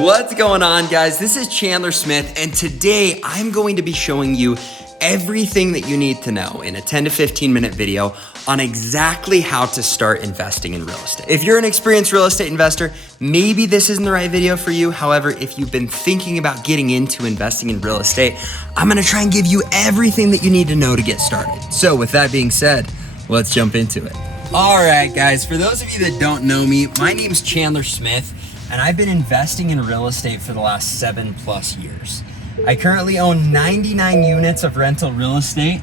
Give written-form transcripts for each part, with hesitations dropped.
What's going on, guys? This is Chandler Smith, and today I'm going to be showing you everything that you need to know in a 10 to 15 minute video on exactly how to start investing in real estate. If you're an experienced real estate investor, maybe this isn't the right video for you. However, if you've been thinking about getting into investing in real estate, I'm gonna try and give you everything that you need to know to get started. So with that being said, let's jump into it. All right, guys, for those of you that don't know me, my name's Chandler Smith, and I've been investing in real estate for the last 7+ years. I currently own 99 units of rental real estate,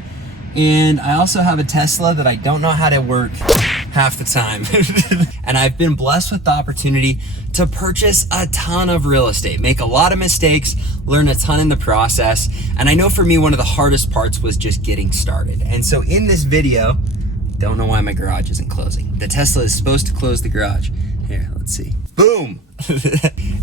and I also have a Tesla that I don't know how to work half the time. And I've been blessed with the opportunity to purchase a ton of real estate, make a lot of mistakes, learn a ton in the process. And I know for me, one of the hardest parts was just getting started. And so in this video, don't know why my garage isn't closing. The Tesla is supposed to close the garage. Here, let's see. Boom.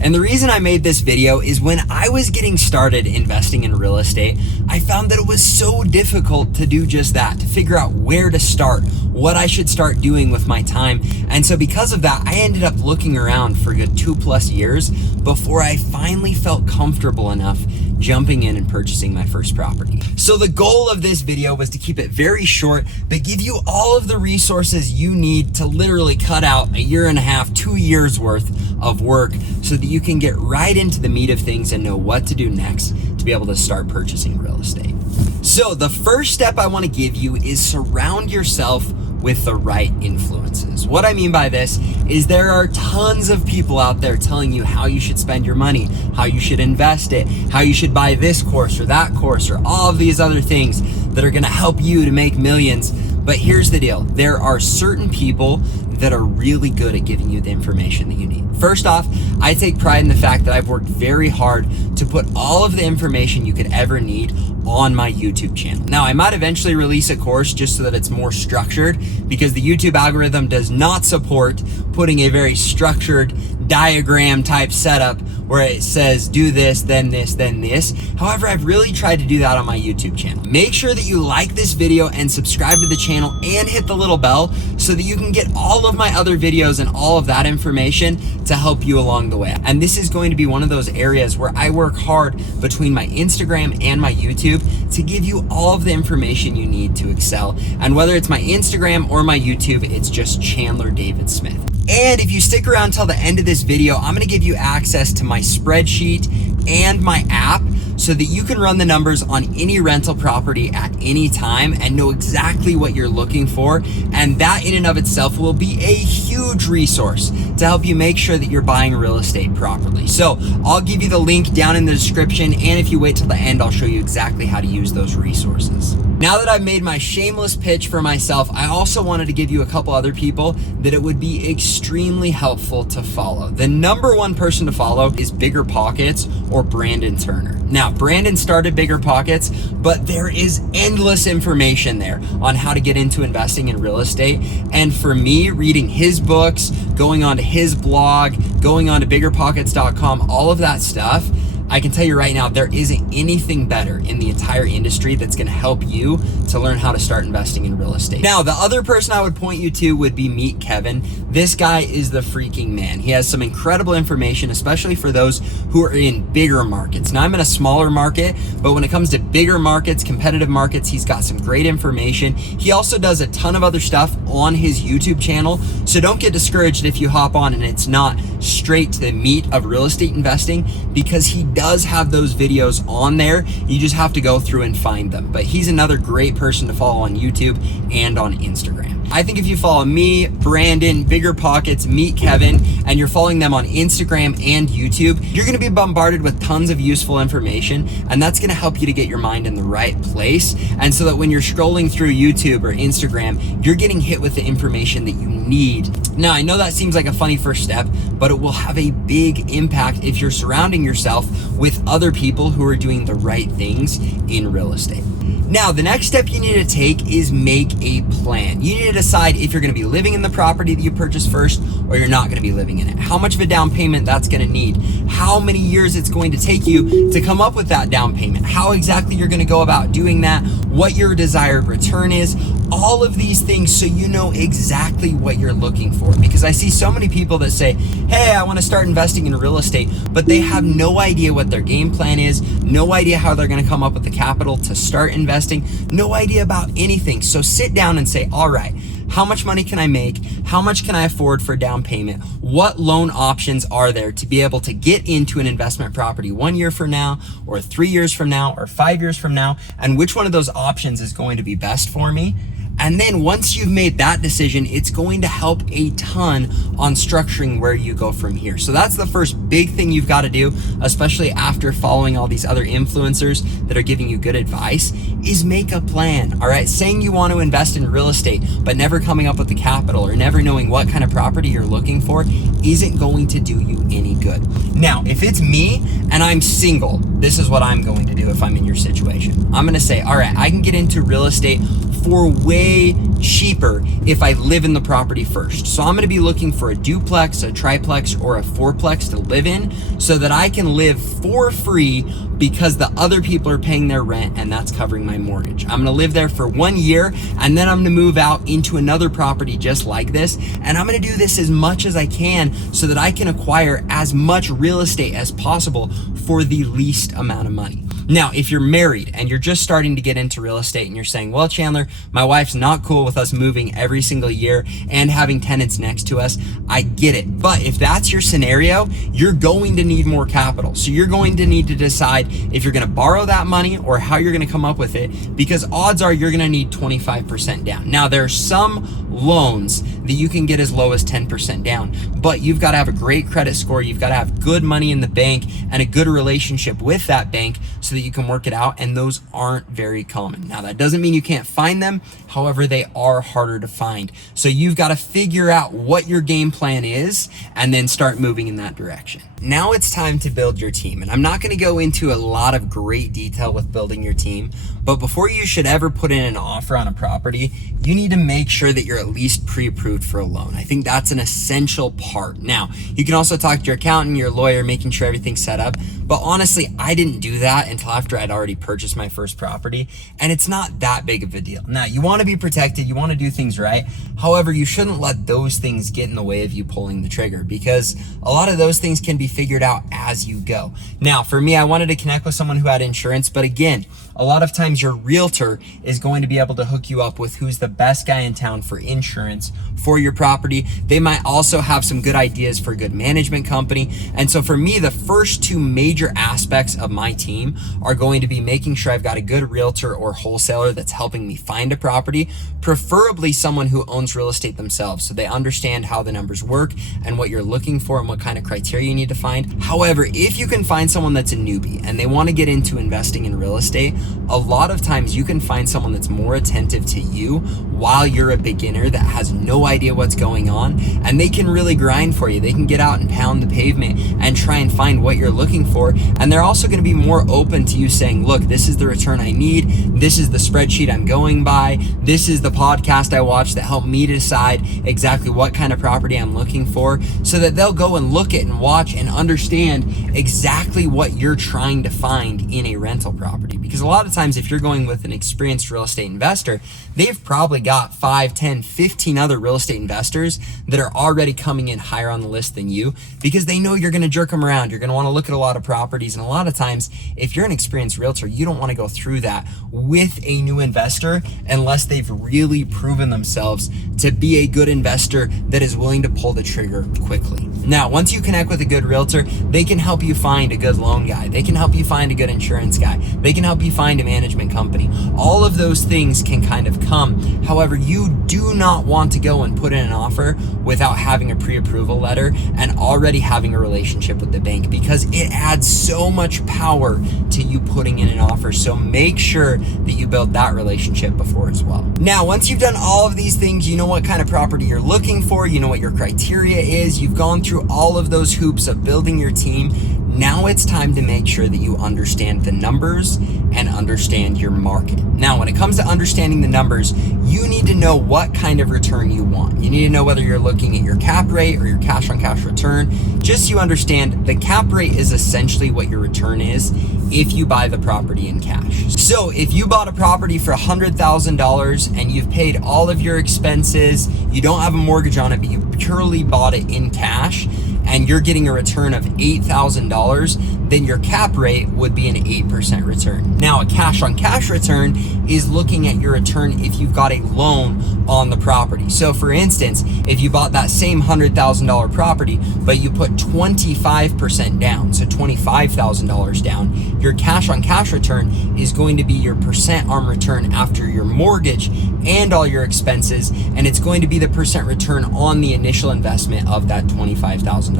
And the reason I made this video is when I was getting started investing in real estate, I found that it was so difficult to do just that, to figure out where to start, what I should start doing with my time. And so because of that, I ended up looking around for a good 2+ years before I finally felt comfortable enough jumping in and purchasing my first property. So the goal of this video was to keep it very short, but give you all of the resources you need to literally cut out 1.5 to 2 years worth of work so that you can get right into the meat of things and know what to do next to be able to start purchasing real estate. So the first step I want to give you is surround yourself with the right influences. What I mean by this is there are tons of people out there telling you how you should spend your money, how you should invest it, how you should buy this course or that course or all of these other things that are gonna help you to make millions. But here's the deal. There are certain people that are really good at giving you the information that you need. First off, I take pride in the fact that I've worked very hard to put all of the information you could ever need on my YouTube channel. Now, I might eventually release a course just so that it's more structured, because the YouTube algorithm does not support putting a very structured diagram type setup where it says do this, then this, then this. However, I've really tried to do that on my YouTube channel. Make sure that you like this video and subscribe to the channel and hit the little bell so that you can get all of my other videos and all of that information to help you along the way. And this is going to be one of those areas where I work hard between my Instagram and my YouTube to give you all of the information you need to excel. And whether it's my Instagram or my YouTube, it's just Chandler David Smith. And if you stick around till the end of this video, I'm gonna give you access to my spreadsheet and my app so that you can run the numbers on any rental property at any time and know exactly what you're looking for. And that in and of itself will be a huge resource to help you make sure that you're buying real estate properly. So I'll give you the link down in the description, and if you wait till the end, I'll show you exactly how to use those resources. Now that I've made my shameless pitch for myself, I also wanted to give you a couple other people that it would be extremely helpful to follow. The number one person to follow is Bigger Pockets or Brandon Turner. Now, Brandon started Bigger Pockets, but there is endless information there on how to get into investing in real estate. And for me, reading his books, going onto his blog, going on to biggerpockets.com, all of that stuff, I can tell you right now, there isn't anything better in the entire industry that's gonna help you to learn how to start investing in real estate. Now, the other person I would point you to would be Meet Kevin. This guy is the freaking man. He has some incredible information, especially for those who are in bigger markets. Now, I'm in a smaller market, but when it comes to bigger markets, competitive markets, he's got some great information. He also does a ton of other stuff on his YouTube channel, so don't get discouraged if you hop on and it's not straight to the meat of real estate investing, because he does have those videos on there. You just have to go through and find them. But he's another great person to follow on YouTube and on Instagram. I think if you follow me, Brandon, Bigger Pockets, Meet Kevin, and you're following them on Instagram and YouTube, you're gonna be bombarded with tons of useful information, and that's gonna help you to get your mind in the right place. And so that when you're scrolling through YouTube or Instagram, you're getting hit with the information that you need. Now, I know that seems like a funny first step, but it will have a big impact if you're surrounding yourself with other people who are doing the right things in real estate. Now, the next step you need to take is make a plan. You need to decide if you're gonna be living in the property that you purchased first or you're not gonna be living in it. How much of a down payment that's gonna need. How many years it's going to take you to come up with that down payment. How exactly you're gonna go about doing that. What your desired return is. all of these things so you know exactly what you're looking for. Because I see so many people that say, hey, I want to start investing in real estate, but they have no idea what their game plan is, no idea how they're going to come up with the capital to start investing, no idea about anything. So sit down and say, all right, how much money can I make? How much can I afford for down payment? What loan options are there to be able to get into an investment property 1 year from now, or 3 years from now, or 5 years from now? And which one of those options is going to be best for me? And then once you've made that decision, it's going to help a ton on structuring where you go from here. So that's the first big thing you've got to do, especially after following all these other influencers that are giving you good advice, is make a plan. All right. Saying you want to invest in real estate, but never coming up with the capital or never knowing what kind of property you're looking for isn't going to do you any good. Now, if it's me and I'm single, this is what I'm going to do if I'm in your situation. I'm going to say, all right, I can get into real estate for way cheaper if I live in the property first. So I'm going to be looking for a duplex, a triplex, or a fourplex to live in so that I can live for free because the other people are paying their rent and that's covering my mortgage. I'm going to live there for 1 year and then I'm going to move out into another property just like this. And I'm going to do this as much as I can so that I can acquire as much real estate as possible for the least amount of money. Now, if you're married and you're just starting to get into real estate and you're saying, well, Chandler, my wife's not cool with us moving every single year and having tenants next to us, I get it. But if that's your scenario, you're going to need more capital. So you're going to need to decide if you're going to borrow that money or how you're going to come up with it, because odds are you're going to need 25% down. Now, there are some loans that you can get as low as 10% down, but you've got to have a great credit score. You've got to have good money in the bank and a good relationship with that bank so that you can work it out. And those aren't very common. Now, that doesn't mean you can't find them. However, they are harder to find. So you've got to figure out what your game plan is and then start moving in that direction. Now it's time to build your team. And I'm not going to go into a lot of great detail with building your team, but before you should ever put in an offer on a property, you need to make sure that you're at least pre-approved for a loan. I think that's an essential part. Now, you can also talk to your accountant, your lawyer, making sure everything's set up. But honestly, I didn't do that until after I'd already purchased my first property, and it's not that big of a deal. Now, you want to be protected, you want to do things right. However, you shouldn't let those things get in the way of you pulling the trigger, because a lot of those things can be figured out as you go. Now, for me, I wanted to connect with someone who had insurance, but again, a lot of times your realtor is going to be able to hook you up with who's the best guy in town for insurance for your property. They might also have some good ideas for a good management company. And so for me, the first two major aspects of my team are going to be making sure I've got a good realtor or wholesaler that's helping me find a property, preferably someone who owns real estate themselves, so they understand how the numbers work and what you're looking for and what kind of criteria you need to find. However, if you can find someone that's a newbie and they want to get into investing in real estate, a lot of times you can find someone that's more attentive to you while you're a beginner that has no idea what's going on, and they can really grind for you. They can get out and pound the pavement and try and find what you're looking for. And they're also going to be more open to you saying, look, this is the return I need. This is the spreadsheet I'm going by. This is the podcast I watched that helped me decide exactly what kind of property I'm looking for, so that they'll go and look at and watch and understand exactly what you're trying to find in a rental property. Because a lot of times if you're going with an experienced real estate investor, they've probably got 5, 10, 15 other real estate investors that are already coming in higher on the list than you, because they know you're going to jerk them around. You're going to want to look at a lot of properties. And a lot of times, if you're an experienced realtor, you don't want to go through that with a new investor unless they've really proven themselves to be a good investor that is willing to pull the trigger quickly. Now, once you connect with a good realtor, they can help you find a good loan guy. They can help you find a good insurance guy. They can help you find a management company. All of those things can kind of come. However, you do not want to go and put in an offer without having a pre-approval letter and already having a relationship with the bank, because it adds so much power to you putting in an offer. So make sure that you build that relationship before as well. Now, once you've done all of these things, you know what kind of property you're looking for, you know what your criteria is, you've gone through all of those hoops of building your team. Now it's time to make sure that you understand the numbers and understand your market. Now, when it comes to understanding the numbers, you need to know what kind of return you want. You need to know whether you're looking at your cap rate or your cash on cash return. Just so you understand, the cap rate is essentially what your return is if you buy the property in cash. So if you bought a property for $100,000 and you've paid all of your expenses, you don't have a mortgage on it, but you purely bought it in cash, and you're getting a return of $8,000, then your cap rate would be an 8% return. Now, a cash on cash return is looking at your return if you've got a loan on the property. So for instance, if you bought that same $100,000 property, but you put 25% down, so $25,000 down, your cash on cash return is going to be your percent on return after your mortgage and all your expenses, and it's going to be the percent return on the initial investment of that $25,000.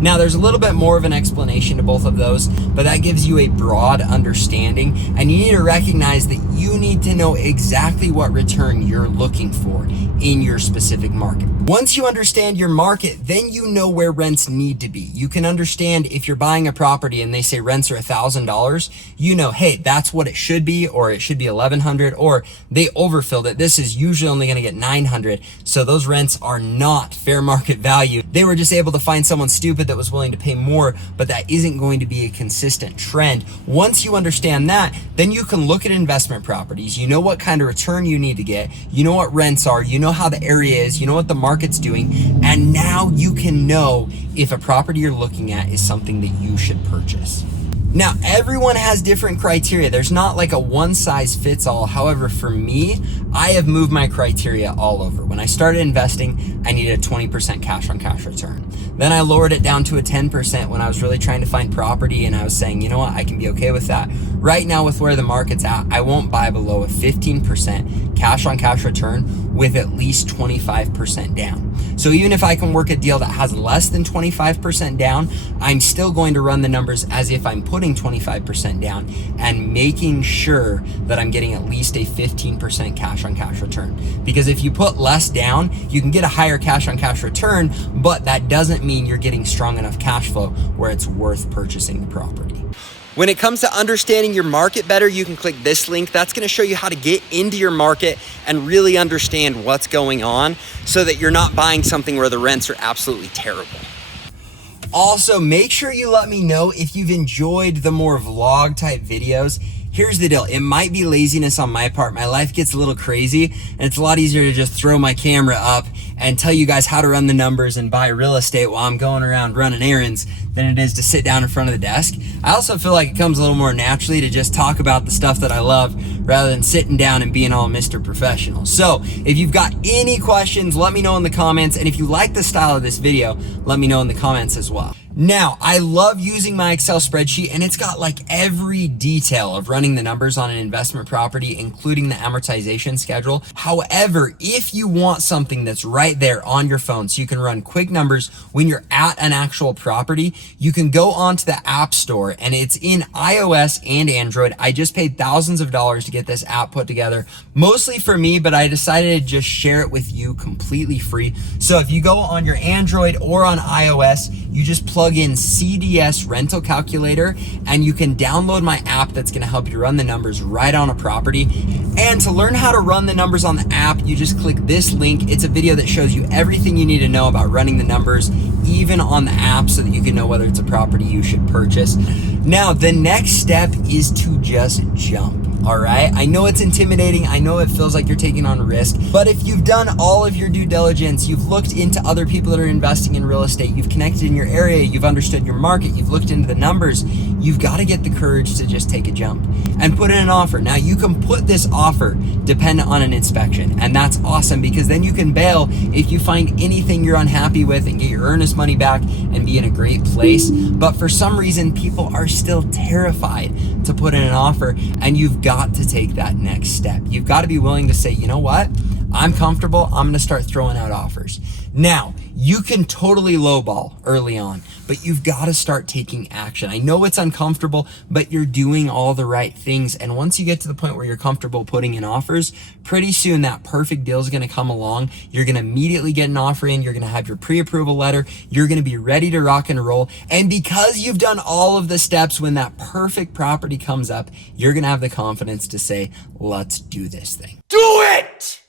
Now, there's a little bit more of an explanation to both of those, but that gives you a broad understanding, and you need to recognize that you need to know exactly what return you're looking for in your specific market. Once you understand your market, then you know where rents need to be. You can understand if you're buying a property and they say rents are $1,000, you know, hey, that's what it should be, or it should be $1,100, or they overfilled it. This is usually only going to get $900, so those rents are not fair market value. They were just able to find someone stupid that was willing to pay more, but that isn't going to be a consistent trend. Once you understand that, then you can look at investment properties. You know what kind of return you need to get. You know what rents are. You know how the area is. You know what the market's doing. And now you can know if a property you're looking at is something that you should purchase. Now, everyone has different criteria. There's not like a one size fits all. However, for me, I have moved my criteria all over. When I started investing, I needed a 20% cash on cash return. Then I lowered it down to a 10% when I was really trying to find property, and I was saying, you know what, I can be okay with that. Right now, with where the market's at, I won't buy below a 15% cash on cash return with at least 25% down. So even if I can work a deal that has less than 25% down, I'm still going to run the numbers as if I'm putting 25% down and making sure that I'm getting at least a 15% cash on cash return. Because if you put less down, you can get a higher cash on cash return, but that doesn't mean you're getting strong enough cash flow where it's worth purchasing the property. When it comes to understanding your market better, you can click this link. That's going to show you how to get into your market and really understand what's going on so that you're not buying something where the rents are absolutely terrible. Also, make sure you let me know if you've enjoyed the more vlog type videos. Here's the deal. It might be laziness on my part. My life gets a little crazy, and it's a lot easier to just throw my camera up and tell you guys how to run the numbers and buy real estate while I'm going around running errands than it is to sit down in front of the desk. I also feel like it comes a little more naturally to just talk about the stuff that I love rather than sitting down and being all Mr. Professional. So if you've got any questions, let me know in the comments. And if you like the style of this video, let me know in the comments as well. Now, I love using my Excel spreadsheet, and it's got like every detail of running the numbers on an investment property, including the amortization schedule. However, if you want something that's right there on your phone so you can run quick numbers when you're at an actual property, you can go onto the App Store, and it's in iOS and Android. I just paid thousands of dollars to get this app put together, mostly for me, but I decided to just share it with you completely free. So if you go on your Android or on iOS, you just plug in CDS rental calculator, and you can download my app that's going to help you run the numbers right on a property. And to learn how to run the numbers on the app, you just click this link. It's a video that shows you everything you need to know about running the numbers, even on the app, so that you can know whether it's a property you should purchase. Now, the next step is to just jump. All right, I know it's intimidating. I know it feels like you're taking on risk, but if you've done all of your due diligence, you've looked into other people that are investing in real estate, you've connected in your area, you've understood your market, you've looked into the numbers, you've got to get the courage to just take a jump and put in an offer. Now, you can put this offer dependent on an inspection, and that's awesome because then you can bail if you find anything you're unhappy with and get your earnest money back and be in a great place. But for some reason, people are still terrified to put in an offer, and you've got to take that next step. You've got to be willing to say, you know what? I'm comfortable. I'm going to start throwing out offers. Now, you can totally lowball early on, but you've got to start taking action. I know it's uncomfortable, but you're doing all the right things. And once you get to the point where you're comfortable putting in offers, pretty soon that perfect deal is going to come along. You're going to immediately get an offer in. You're going to have your pre-approval letter. You're going to be ready to rock and roll. And because you've done all of the steps, when that perfect property comes up, you're going to have the confidence to say, let's do this thing. Do it!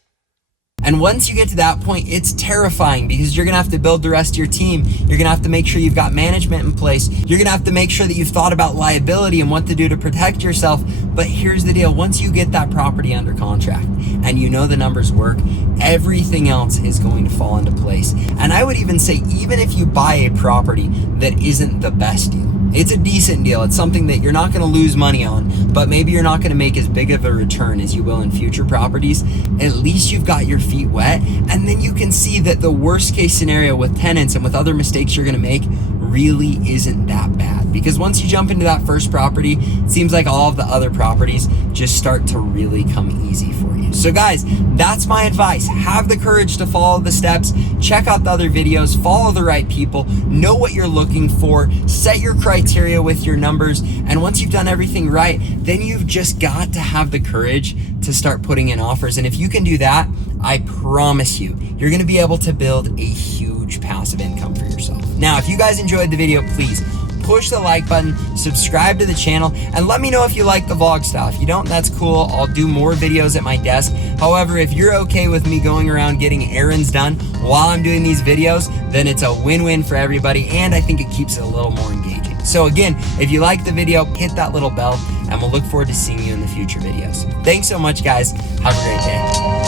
And once you get to that point, it's terrifying because you're gonna have to build the rest of your team. You're gonna have to make sure you've got management in place. You're gonna have to make sure that you've thought about liability and what to do to protect yourself. But here's the deal. Once you get that property under contract and you know the numbers work, everything else is going to fall into place. And I would even say, even if you buy a property that isn't the best deal, it's a decent deal. It's something that you're not going to lose money on, but maybe you're not going to make as big of a return as you will in future properties. At least you've got your feet wet, and then you can see that the worst case scenario with tenants and with other mistakes you're going to make really isn't that bad. Because once you jump into that first property, it seems like all of the other properties just start to really come easy for you. So guys, that's my advice. Have the courage to follow the steps, check out the other videos, follow the right people, know what you're looking for, set your criteria with your numbers, and once you've done everything right, then you've just got to have the courage to start putting in offers. And if you can do that, I promise you, you're gonna be able to build a huge passive income for yourself. Now, if you guys enjoyed the video, please push the like button, subscribe to the channel, and let me know if you like the vlog style. If you don't, that's cool. I'll do more videos at my desk. However, if you're okay with me going around getting errands done while I'm doing these videos, then it's a win-win for everybody, and I think it keeps it a little more engaging. So again, if you like the video, hit that little bell, and we'll look forward to seeing you in the future videos. Thanks so much, guys. Have a great day.